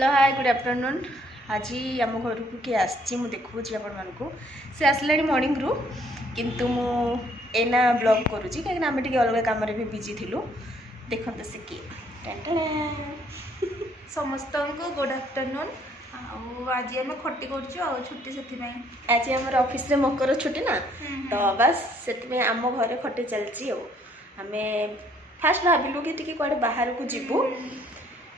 Hello hi good afternoon. आज आम घर को किए आसी देखुची आपण मानक से आसला मॉर्निंग रु किंतु मु एना ब्लॉग करुँची कहीं आम टे अलग कम भी बिजी थिलु। देखते से किए समस्त को गुड आफ्टरनून। आज आम खटी कर छुट्टी से आज आम ऑफिस रे मकर छुट्टी ना तो बस से आम घर खटी चलती आम फास्ट भाविलु कि टी कड़े बाहर को जीवु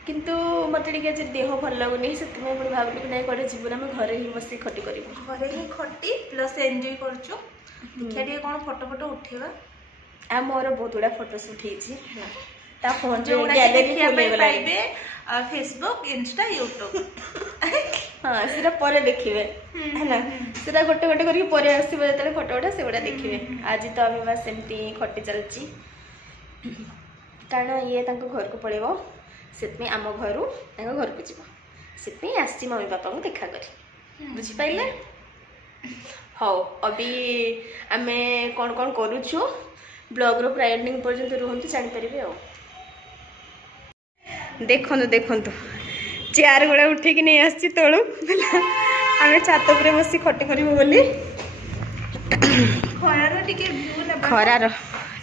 किंतु मत देह भल लगुनि से भाविलु कि नहीं कड़े जीवन आम घरे ही बस खटी कर घरे ही खटी प्लस एंजॉय करछु। देखिए टे कौन फोटो फोटो उठेगा आ मोर बहुत गुड़ा फोटो उठे फोन जो पाइबे फेसबुक इंस्टा यूट्यूब हाँ सीटा पर देखिए है ना सीटा गोटे गोटे करके पर आसो जो फोटो गुड़ा से गुड़ा देखिए। आज तो आम बस सेमती खटी चलची कारण ये घर को पड़ेब से आम घर घर को जीव से आसी मम्मी पापा को देखा कर बुझिपारे। हाँ अभी आम कौन कौन करुचु ब्लॉग रो पूरा एंडिंग पर्यंत रुहतु जानीपारे। आ देखु देखु चेयर गुड़ा उठे नहीं आसी तलू आम छात पर बस खटी करूँ बोली खरार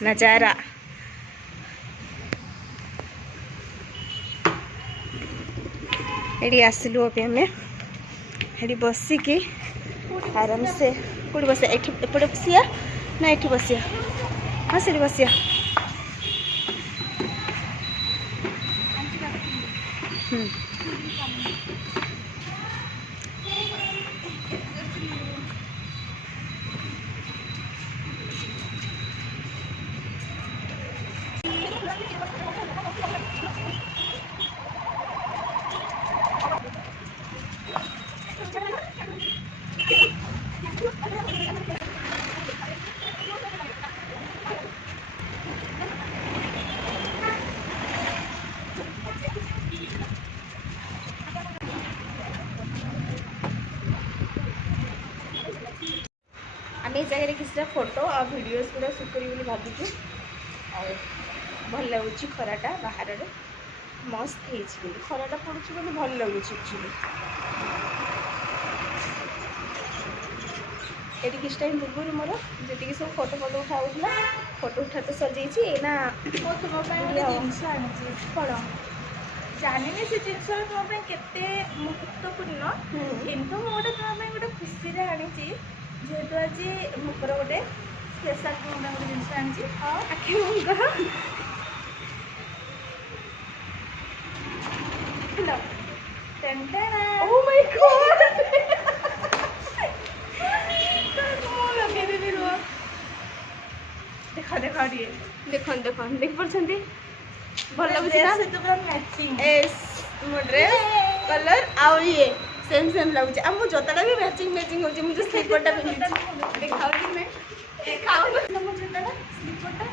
नजारा ये आसलु अभी आम ये बसिकी आराम से कौट बस एपटे बसिया ना ये बसिया हाँ से बसिया आम ये जगह किसी फोटो और वीडियोस गुड़ा सुट करी भावुँ भल लगुच खराटा बाहर मस्त हो खराटा पड़ू भल लगुच एक्चुअली ये किस टाइम पूर्व मोर जी सब फोटो फोटो उठाऊला फोटो उठा तो सजे ना जिनस कौन जानी से जिनस तुम्हें केते महत्वपूर्ण किंतु गोटे तुम्हें गोटे खुशी आनी जेहेतु आज मुकर गोटे स्पेशल तुम्हें गोटे जिनस आनी आखि मुंग देखा देखा देख देख देख पार्टी भल मैचिंग ड्रेस कलर आउ ये सेम सेम लगुच आ मो जोताटा भी मैचिंग मैचिंग होची मुझे स्लीपरटा पिन्ही दिखाउची मैं दिखाउ मो जोताटा स्लीपरटा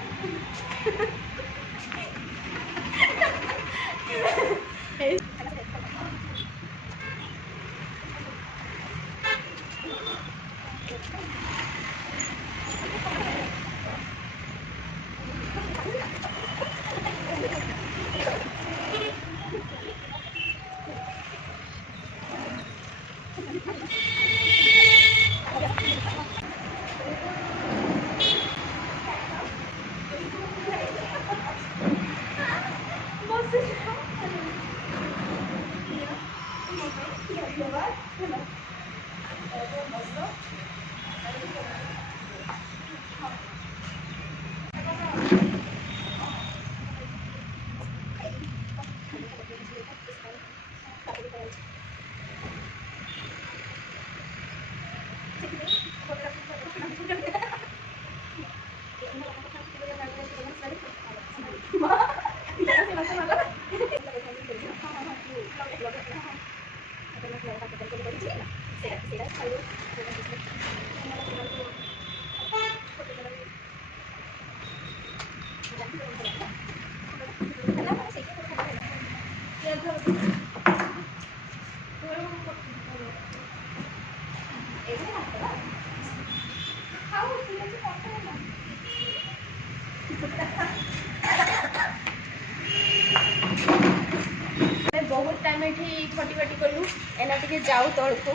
बहुत टाइम ये बटी बटी कलु एना टिके जाऊ तलकू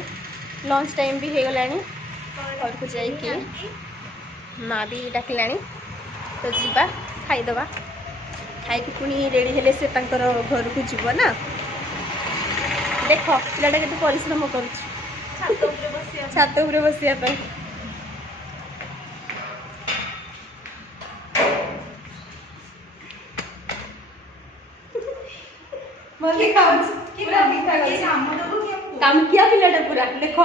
लंच टाइम भी हो गलानी घर को जाइए माँ भी डाकिलानी तो जीवा खाईदबा खाई पुणी रेडी हेले से तांकर घर को जीव ना देख पिलाटा केते परिश्रम कर छात उपरे बसिया पे काम किया पिलाटा पूरा देख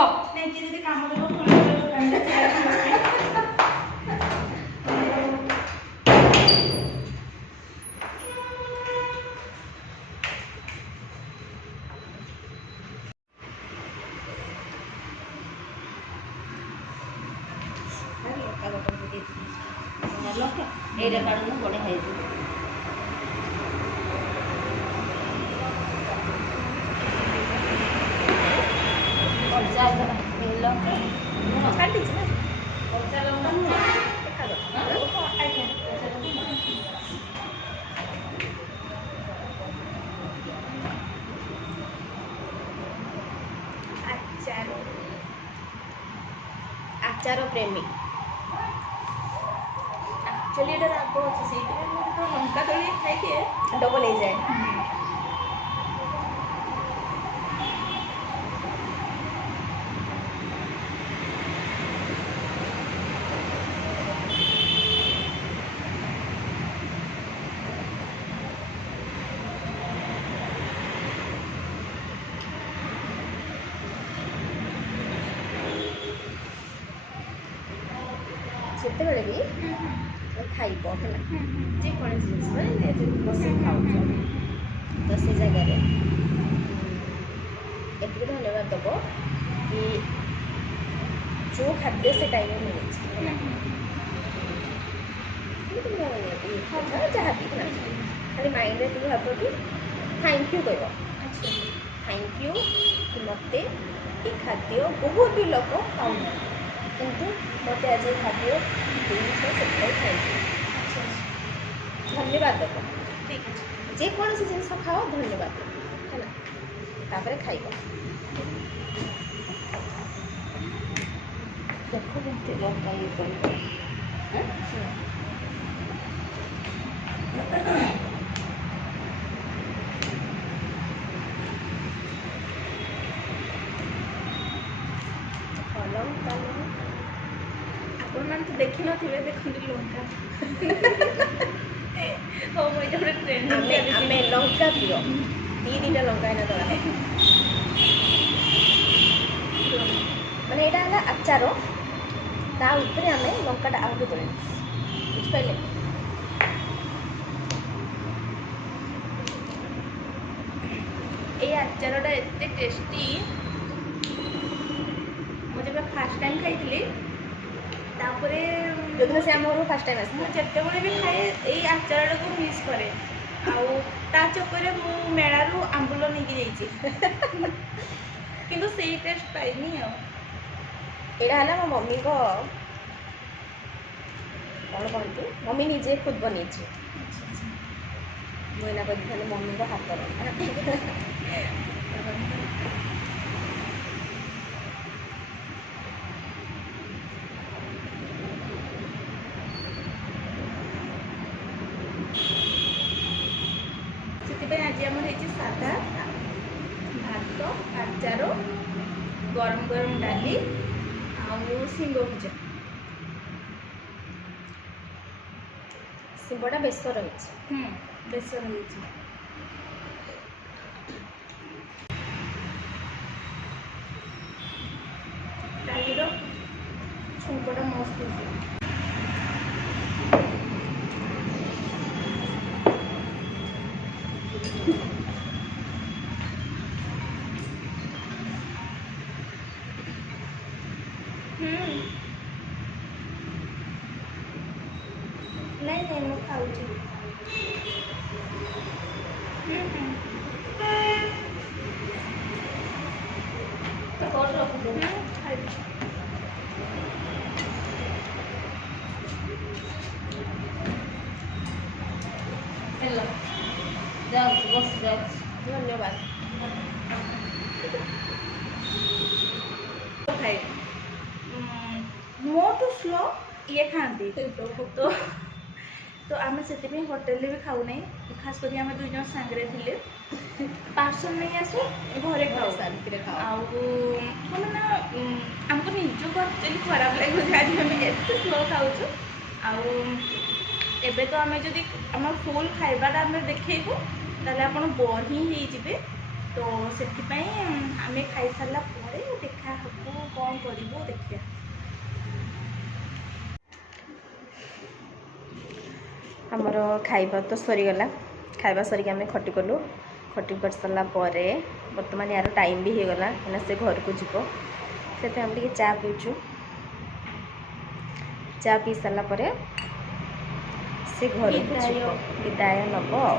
ଏଇଟା କାଢୁନ ବଢିଆ ହେଇଯିବ। କଞ୍ଚା ଲଙ୍କା ଛାଡ଼ିଛି ନା କଞ୍ଚା ଲଙ୍କା ନୁହଁ आचार प्रेमी एक्चुअली এটা রাগ আছে সেইটাই মধ্যে তো লঙ্কা দড়ি খাইতে डबल हो जाए ସେତେବେଳେ ବି ଖାଇବ ହେଲା ଯେକୌଣସି ଜିନିଷ ମାନେ ଯଦି ବସି ଖାଉଛ ତ ସେ ଜାଗାରେ ଏତିକି ଧନ୍ୟବାଦ ଦେବ କି ଯେଉଁ ଖାଦ୍ୟ ସେ ଟାଇମ୍ରେ ମିଳୁଛି ଯାହା ବି ହେଲା ଖାଲି ମାଇଣ୍ଡରେ ଟିକେ ଭାବ କି ଥ୍ୟାଙ୍କ ୟୁ କହିବ ଥ୍ୟାଙ୍କ ୟୁ କି ମୋତେ ଏ ଖାଦ୍ୟ ବହୁତ ବି ଲୋକ ପାଉନାହାନ୍ତି କିନ୍ତୁ ମୋତେ ଆଜି ଖାଦ୍ୟ ଦେଇଛ ସେଥିପାଇଁ ଥ୍ୟାଙ୍କ ୟୁ ଧନ୍ୟବାଦ ଦେବ ঠিক আছে ଯେକୌଣସି ଜିନିଷ ଖାଅ ଧନ୍ୟବାଦ ଦେବ ହେଲା ତାପରେ ଖାଇବ ଦେଖ କେମିତି ଲଙ୍କା ଇଏ କରିବ ଲଙ୍କା ଆପଣମାନେ ତ ଦେଖିନଥିବେ ଦେଖନ୍ତୁ ଲଙ୍କା ହଉ ମୁଁ ଏଇଟା ଗୋଟେ ଟ୍ରେଣ୍ଡ ଆମେ ଲଙ୍କା ପ୍ରିୟ ଦିଟା ଲଙ୍କା ଏଇନା ଦବା ମାନେ ଏଇଟା ହେଲା ଆଚାର ତା ଉପରେ ଆମେ ଲଙ୍କାଟା ଆହୁରି ଦଳେ ବୁଝିପାରିଲେ এই আচারটা এতে টেস্টি ମୁଁ ଯେବେ ଫାଷ୍ଟ ଟାଇମ୍ ଖାଇଥିଲି ତାପରେ ଯୋଉଦିନ ସେ ଆମ ଘରକୁ ଫାଷ୍ଟ ଟାଇମ୍ ଆସିଥିଲା ମୁଁ ଯେତେବେଳେ ବି ଖାଏ ଏଇ ଆଚାରଟାକୁ ମିସ୍ କରେ ଆଉ ତା ଚକ୍କରେ ମୁଁ ମେଳାରୁ ଆମ୍ବୁଲ ନେଇକି ଯାଇଛି କିନ୍ତୁ ସେଇ ଟେଷ୍ଟ ପାଇନି ଆଉ ଏଇଟା ହେଲା ମୋ ମମିଙ୍କ କ'ଣ କହନ୍ତି ମମି ନିଜେ ଖୁଦ ବନେଇଛି ମୁଁ ଏଇନା କହିଥିଲି ମମିଙ୍କ ହାତର ସେଥିପାଇଁ ଆଜି ଆମର ହେଇଛି ସାଧା ଭାତ ଆଚାର ଗରମ ଗରମ ଡାଲି ଆଉ ଶିଙ୍ଗ ଭଜା ଶିମ୍ବଟା ବେସର ହେଇଛି ବେସର ହେଇଛି ଡାଲିର ଛୁଙ୍କଟା ମସ୍ତ ହେଇଛି ନାଇଁ ନାଇଁ ମୁଁ ଖାଉଛି ଖାଇବି ହେଲା ଯାଉଛି ବସି ଯାଉଛି ଧନ୍ୟବାଦ ସ୍ଲୋ ଇଏ ଖାଆନ୍ତି ତ ଆମେ ସେଥିପାଇଁ ହୋଟେଲରେ ବି ଖାଉ ନାହିଁ। ଖାସ୍ କରି ଆମେ 2 ଜଣ ସାଙ୍ଗରେ ଥିଲେ ପାର୍ସଲ ନେଇ ଆସୁ ଘରେ ଖାଉ। ଆଉ ମାନେ ନା ଆମକୁ ନିଜକୁ ଆକ୍ଚୁଆଲି ଖରାପ ଲାଗୁଛି ଆଜି ଆମେ ଏତେ ସ୍ଲୋ ଖାଉଛୁ। ଆଉ ଏବେ ତ ଆମେ ଯଦି ଆମ ଫୁଲ୍ ଖାଇବାଟା ଆମେ ଦେଖେଇବୁ ତାହେଲେ ଆପଣ ବୋର୍ ହିଁ ହେଇଯିବେ। ତ ସେଥିପାଇଁ ଆମେ ଖାଇସାରିଲା ପରେ ଦେଖା ହବୁ କ'ଣ କରିବୁ ଦେଖିବା। ଆମର ଖାଇବା ତ ସରିଗଲା। ଖାଇବା ସରିକି ଆମେ ଖଟି କଲୁ। ଖଟି କରି ସାରିଲା ପରେ ବର୍ତ୍ତମାନ ୟାର ଟାଇମ୍ ବି ହେଇଗଲା କାହିଁକିନା ସେ ଘରକୁ ଯିବ। ସେଥିପାଇଁ ଆମେ ଟିକେ ଚା ପିଉଛୁ। ଚା ପିଇ ସାରିଲା ପରେ ସେ ଘରକୁ ଯିବ, ବିଦାୟ ନେବ ଆଉ।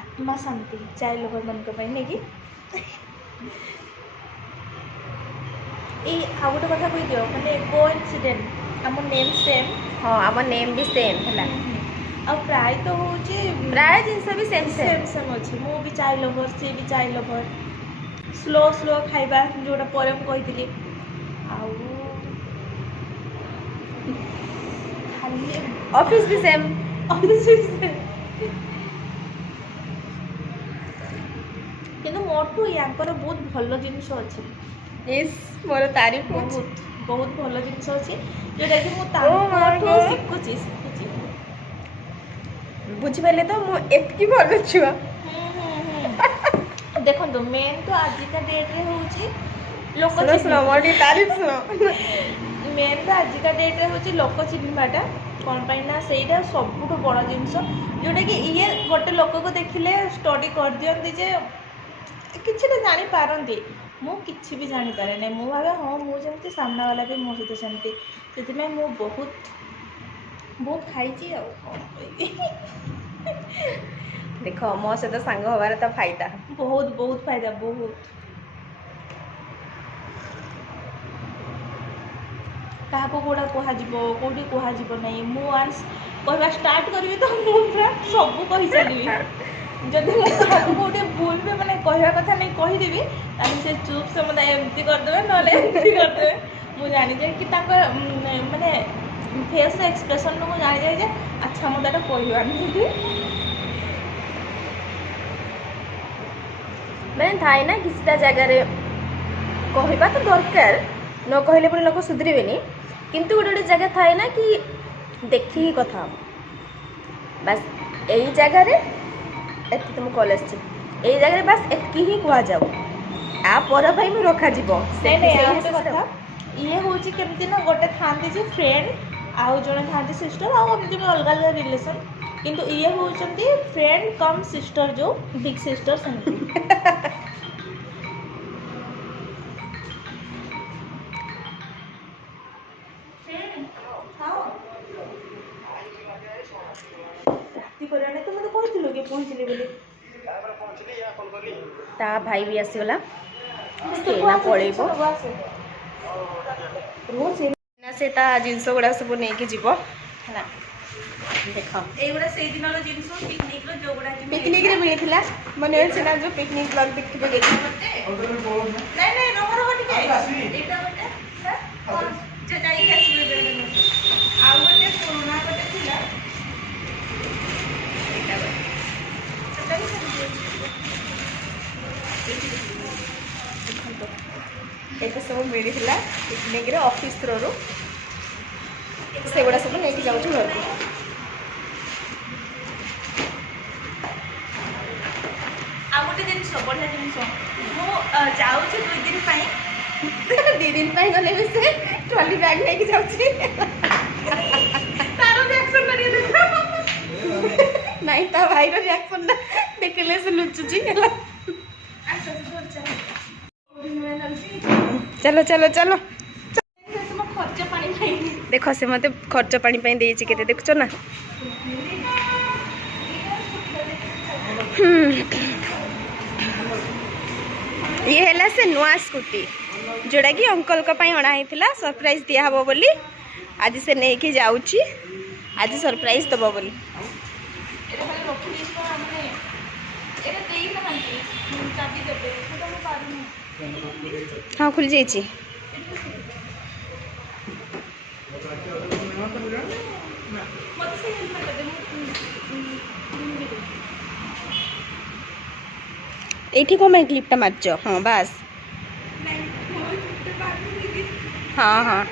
ଆତ୍ମା ଶାନ୍ତି ଚାଇଲ୍ଡ ଲୋକମାନଙ୍କ ପାଇଁ ନେଇକି। ଏଇ ଆଉ ଗୋଟେ କଥା କହିଦିଅ, ମାନେ କୋଇନ୍ସିଡେଣ୍ଟ ଆମ ନେମ୍ ସେମ୍। ହଁ, ଆମ ନେମ୍ ବି ସେମ୍ ହେଲା। ଆଉ ପ୍ରାୟତଃ ହେଉଛି ପ୍ରାୟ ଜିନିଷ ବି ସେମ୍ ସେମ୍ ସେମ୍ ଅଛି। ମୁଁ ବି ଚାଇଲ୍ଡ ଲଭର୍, ସିଏ ବି ଚାଇଲ୍ଡ ଲଭର୍। ସ୍ଲୋ ଖାଇବା ଯେଉଁଟା ପରେ ମୁଁ କହିଥିଲି। ଆଉ ଖାଲି ଅଫିସ୍ ବି ସେମ୍। ଅଫିସ୍ ବି ସେମ୍। କିନ୍ତୁ ମୋଠୁ ୟାଙ୍କର ବହୁତ ଭଲ ଜିନିଷ ଅଛି। ଇସ୍ ମୋର ତାରିଫ ବହୁତ ହେଉଛି। ବହୁତ ଭଲ ଜିନିଷ ଅଛି ଯେଉଁଟାକି ମୁଁ Oh my ତାଙ୍କଠୁ God. ଶିଖୁଛି। ବୁଝିପାରିଲେ ତ, ମୁଁ ଏତିକି ଭଲ ଛୁଆ। ଦେଖନ୍ତୁ ମେନ୍ ତ ଆଜିକା ଡେଟ୍ରେ ହେଉଛି ଲୋକ ଶୁଣ ଶୁଣ ମୋର ଟିକେ ତାରିଫ ଶୁଣ। ମେନ୍ ତ ଆଜିକା ଡେଟ୍ରେ ହେଉଛି ଲୋକ ଚିହ୍ନିବାଟା। କ'ଣ ପାଇଁ ନା ସେଇଟା ସବୁଠୁ ବଡ଼ ଜିନିଷ ଯେଉଁଟାକି ଇଏ ଗୋଟେ ଲୋକକୁ ଦେଖିଲେ ଷ୍ଟଡ଼ି କରିଦିଅନ୍ତି ଯେ କିଛିଟା ଜାଣିପାରନ୍ତି। ମୁଁ କିଛି ବି ଜାଣିପାରେ ନାହିଁ। ମୁଁ ଭାବେ ହଁ ମୁଁ ଯେମିତି ସାମ୍ନାବାଲା ବି ମୋ ସହିତ ସେମିତି। ସେଥିପାଇଁ ମୁଁ ବହୁତ ଖାଇଛି ଆଉ କ'ଣ କହିବି। ଦେଖ ମୋ ସହିତ ସାଙ୍ଗ ହବାର ତ ଫାଇଦା। ବହୁତ ଫାଇଦା ବହୁତ। କାହାକୁ କେଉଁଟା କୁହାଯିବ କେଉଁଠି କୁହାଯିବ ନାହିଁ। ମୁଁ ୱାନ୍ସ କହିବା ଷ୍ଟାର୍ଟ କରିବି ତ ମୁଁ ପୁରା ସବୁ କହିଚାଲିବି। ଯଦି ମୁଁ କାହାକୁ କେଉଁଠି ଭୁଲ ବି ମାନେ କହିବା କଥା ନେଇ କହିଦେବି ତାହେଲେ ସେ ଚୁପ୍ ସେ ମୋତେ ଏମିତି କରିଦେବେ ନହେଲେ ଏମିତି କରିଦେବେ। ମୁଁ ଜାଣିଯାଏ କି ତାଙ୍କ ମାନେ ଫେସ୍ର ଏକ୍ସପ୍ରେସନ୍ରୁ ମୁଁ ଜାଣିଯାଏ ଯେ ଆଚ୍ଛା ମୁଁ ତାକୁ କହିବାନି। ମାନେ ଥାଏ ନା କିଛିଟା ଜାଗାରେ କହିବା ତ ଦରକାର, ନ କହିଲେ ପୁଣି ଲୋକ ସୁଧରିବେନି। କିନ୍ତୁ ଗୋଟେ ଜାଗା ଥାଏ ନା କି ଦେଖିକି କଥା ହବ। ବାସ୍ ଏଇ ଜାଗାରେ ଏତିକି ମୁଁ କଲ୍ ଆସିଛି, ଏଇ ଜାଗାରେ ବାସ୍ ଏତିକି ହିଁ କୁହାଯାଉ। ଆ ପର ପାଇଁ ମୁଁ ରଖାଯିବ। ନାଇଁ ଆଉ ଗୋଟେ କଥା ଇଏ ହେଉଛି କେମିତି ନା ଗୋଟେ ଥାନ୍ତି ଯେ ଫ୍ରେଣ୍ଡ ଆଉ ଜଣେ ଥାନ୍ତି ସିଷ୍ଟର ଆଉ ଏମିତି ବି ଅଲଗା ଅଲଗା ରିଲେସନ୍। କିନ୍ତୁ ଇଏ ହେଉଛନ୍ତି ଫ୍ରେଣ୍ଡ କମ୍ ସିଷ୍ଟର, ଯେଉଁ ବିଗ୍ ସିଷ୍ଟର ସେମିତି। ରାତି କଲାଣି ତ ମୋତେ କହିଥିଲୁ କି ପହଞ୍ଚିଲି ବୋଲି। ତା ଭାଇ ବି ଆସିଗଲା, ସେ ଏଇନା ପଳେଇବ। ନା ସେ ତା ଜିନିଷ ଗୁଡ଼ା ସବୁ ନେଇକି ଯିବ ହେଲା। ଦେଖ ଏଇଗୁଡ଼ା ସେଇ ଦିନର ଜିନିଷ ପିକନିକ୍ର ଯେଉଁଗୁଡ଼ା ପିକନିକ୍ରେ ମିଳିଥିଲା। ମନେ ଅଛି ନା ଯେଉଁ ପିକନିକ୍ ବ୍ଲଗ୍ ଦେଖିବାକୁ ଯାଇଥିଲା। ନାଇଁ ରହ ଟିକେ। ଏଇଟା ଗୋଟେ ଯେ ଯାଇକି ଆସିବେ। ଆଉ ଗୋଟେ ପୁରୁଣା ଗୋଟେ ଥିଲା। ଏଇଟା ଗୋଟେ ସେଟା ବି ସେମିତି ଅଛି। ଦେଖନ୍ତୁ ଏତେ ସବୁ ମିଳିଥିଲା ପିକନିକ୍ରେ ଅଫିସ୍ ଥ୍ରୋରୁ। ସେଗୁଡ଼ା ସବୁ ନେଇକି ଯାଉଛି ଘରକୁ। ଆଉ ଗୋଟେ ଜିନିଷ ବଢ଼ିଆ ଜିନିଷ, ମୁଁ ଯାଉଛି 2 ଦିନ ପାଇଁ। 2 ଦିନ ପାଇଁ ଗଲେ ବି ସେ ଟ୍ରଲି ବ୍ୟାଗ୍ ନେଇକି ଯାଉଛି। ତାର ରିଆକ୍ସନଟା ଟିକେ ଦେଖ। ନାଇଁ ତା ଭାଇର ରିଆକ୍ସନଟା ଦେଖିଲେ ସେ ଲୁଚୁଛି ହେଲା। ଚାଲ ଚାଲ ଚାଲ। ଖର୍ଚ୍ଚ ପାଣି ଖାଇନି। ଦେଖ ସେ ମୋତେ ଖର୍ଚ୍ଚ ପାଣି ପାଇଁ ଦେଇଛି କେତେ, ଦେଖୁଛ ନା। ଇଏ ହେଲା ସେ ନୂଆ ସ୍କୁଟି ଯେଉଁଟାକି ଅଙ୍କଲଙ୍କ ପାଇଁ ଅଣା ହେଇଥିଲା, ସରପ୍ରାଇଜ୍ ଦିଆହେବ ବୋଲି। ଆଜି ସେ ନେଇକି ଯାଉଛି, ଆଜି ସରପ୍ରାଇଜ୍ ଦେବ ବୋଲି। ଏଇଟା ଖାଲି ରଖିଦେଇଛି ଏଇଟା ଦେଇନାହାନ୍ତି ଚାବି ଦେବେ ସେଇଟା ମୁଁ ପାରୁନି हाँ खुल जाइए ମୋତେ ସେ ହେଲ୍ପ ଦେବେ एठी को मैं क्लिपटा मारच हाँ बास हाँ हाँ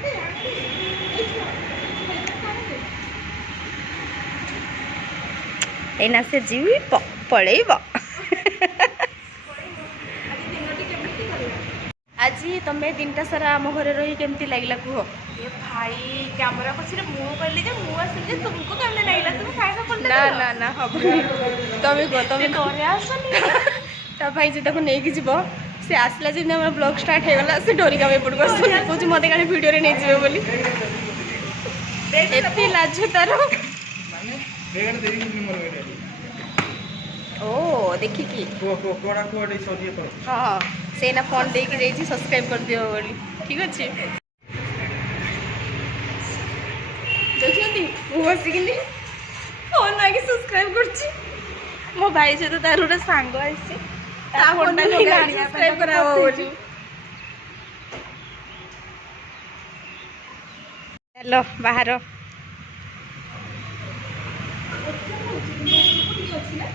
एना से जीवी पड़ेब आज तमें दिनटा सारा आम घरे रही केमती लगला कह ये भाई कैमरा पछरे मु कहली जे मु आसिल जे तुमको केमने लागला तुम काहे का बोलले ना ना ना हबनी तमें गो तमें करे आसनी ता भाई जेटा को नेकी जीवो से आसला जे हमर ब्लॉग स्टार्ट हे गला से डोरी का एपड़ को सुन कुछ मते काने वीडियो रे नै जीवे बोली एत्ती लाज तारो ओ देखि की हाँ से ना फोन दे के जाई सब्सक्राइब कर दियो बोली ठीक अछि देखियो मु बसी किनी फोन आगे सब्सक्राइब करछि मो भाई से तो तार उडा सांग आइछि ता फोन ता सब्सक्राइब कराओ बोली हेलो बाहर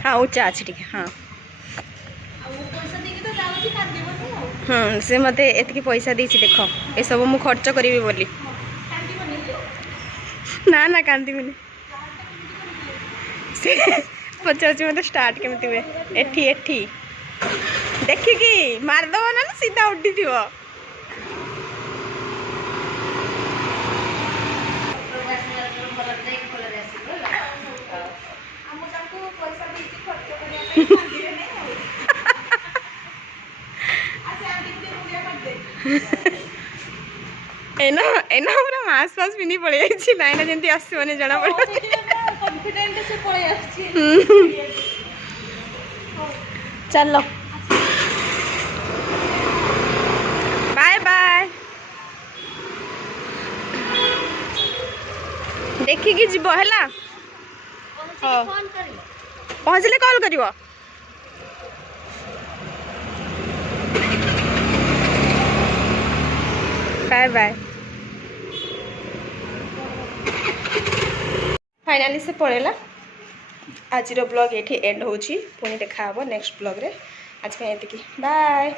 हाँ ऊँचा अच्छी ठीक हाँ से मत एतिकी पैसा देछि देख ए सब मु खर्च करी बोली ना ना कांदिबिनी से पचार मत स्टार्ट केमती हुए एठी एठी देखिकी मारदब ना सीधा उठी थी एना एना पूरा मास मास पिंधि पड़े जाइछि लाइना जेंती आसीबने जणा पड़े कॉन्फिडेंट से पळे आछि चलो बाय बाय देखिकी जीव है पहुँचले कॉल कर बाय बाय फाइनाली से पड़ेला आज ब्लॉग ये एंड होची पुणी देखा नेक्स्ट ब्लॉग रे आज ये बाय।